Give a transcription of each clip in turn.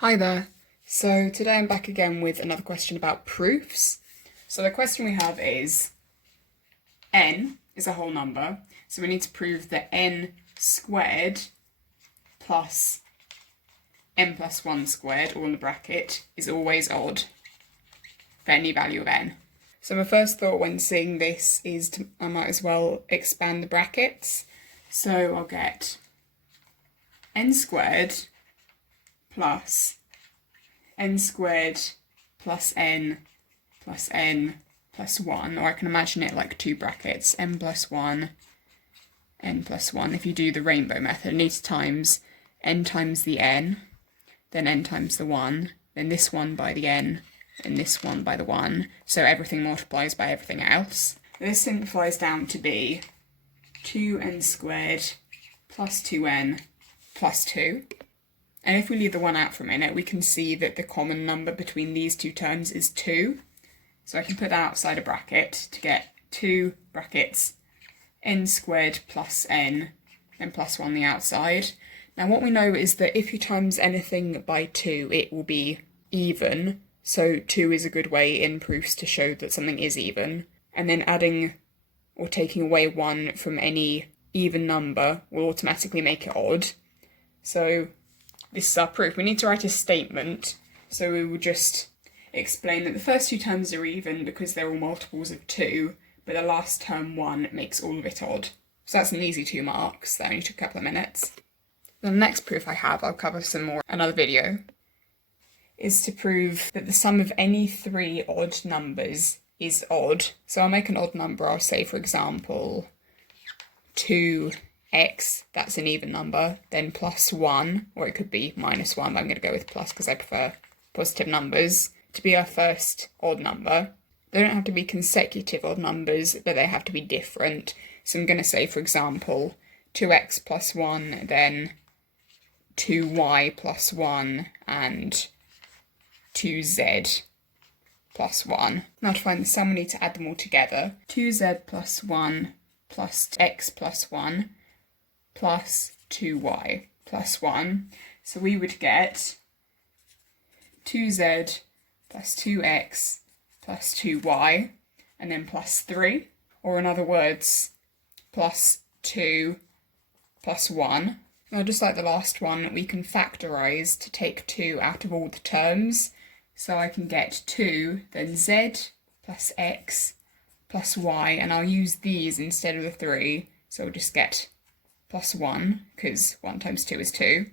Hi there. So today I'm back again with another question about proofs. So the question we have is, n is a whole number, so we need to prove that n squared plus n plus 1 squared, all in the bracket, is always odd for any value of n. So my first thought when seeing this is I might as well expand the brackets. So I'll get n squared plus n squared plus n plus 1, or I can imagine it like two brackets, n plus 1, n plus 1. If you do the rainbow method, it needs times n times the n, then n times the 1, then this one by the n, and this one by the 1, so everything multiplies by everything else. This simplifies down to be 2n squared plus 2n plus 2. And if we leave the 1 out for a minute, we can see that the common number between these two terms is 2. So I can put that outside a bracket to get 2 brackets n squared plus n, then plus 1 on the outside. Now what we know is that if you times anything by 2, it will be even. So 2 is a good way in proofs to show that something is even. And then adding or taking away 1 from any even number will automatically make it odd. So this is our proof. We need to write a statement, so we will just explain that the first two terms are even because they're all multiples of 2, but the last term 1 makes all of it odd. So that's an easy 2 marks, that only took a couple of minutes. The next proof I have, I'll cover some more in another video, is to prove that the sum of any 3 odd numbers is odd. So I'll make an odd number, I'll say for example 2x, that's an even number, then plus 1, or it could be minus 1, but I'm going to go with plus because I prefer positive numbers, to be our first odd number. They don't have to be consecutive odd numbers, but they have to be different. So I'm going to say, for example, 2x plus 1, then 2y plus 1, and 2z plus 1. Now to find the sum, we need to add them all together. 2z plus 1 plus x plus 1 plus 2y plus 1. So we would get 2z plus 2x plus 2y, and then plus 3, or in other words, plus 2 plus 1. Now just like the last one, we can factorise to take 2 out of all the terms. So I can get 2, then z plus x plus y, and I'll use these instead of the 3, so we'll just get plus 1, because 1 times 2 is 2,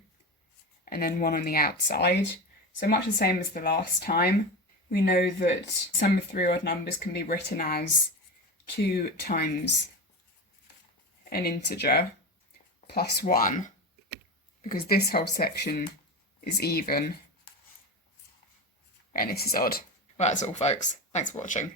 and then 1 on the outside. So much the same as the last time. We know that sum of 3 odd numbers can be written as 2 times an integer plus 1, because this whole section is even, and this is odd. Well, that's all folks. Thanks for watching.